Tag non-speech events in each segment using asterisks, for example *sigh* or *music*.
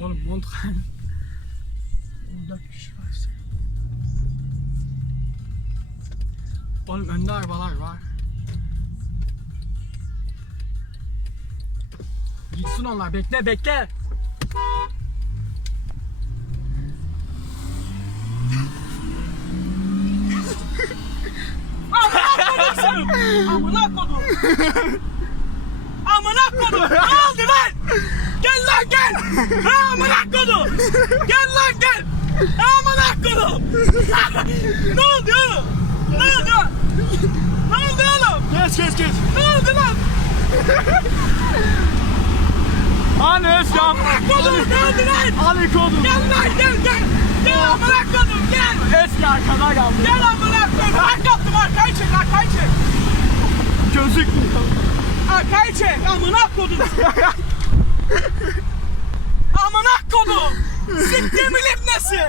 Montre. 14 kişi varsa. Oğlum önde arabalar var. Gitsin onlar bekle bekle. Amına kodum. *laughs* Amına kodum. Ne oldu lan? Gel lan gel. Ha, Amına kodum. Gel lan gel. Amına kodum. ne oldu oğlum? Ne oldu? Ne oldu oğlum? Geç geç geç. Ne oldu lan? Özkan. Amına kodum ne oldu lan? Hani kodum. Gel lan gel gel. Gel amına kodum gel. Eski arkada kaldı. Gel amına kodum. Arka attım arkayı çek arkayı çek. Gözükmüyor. Arkayı çek. Amına kodum. *laughs* Amına kodum. Siktiğimin ibnesi.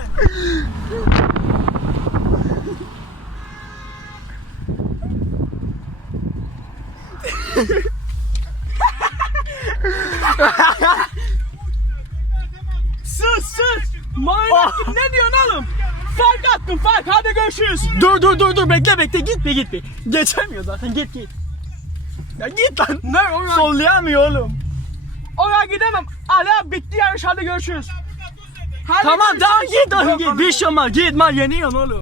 sus sus. Manyak Oh. ne diyorsun oğlum? Fark attım fark. Hadi görüşürüz. Dur dur dur dur bekle bekle gitme gitme. Geçemiyor zaten git git. Ya git lan. Ne oraya? Sollayamıyor oğlum. Oraya gidemem. Ali abi bitti yarış hadi görüşürüz. Hadi Tamam görüşürüz. tamam git oğlum git. Bir şey olmaz git mal yeniyorsun oğlum.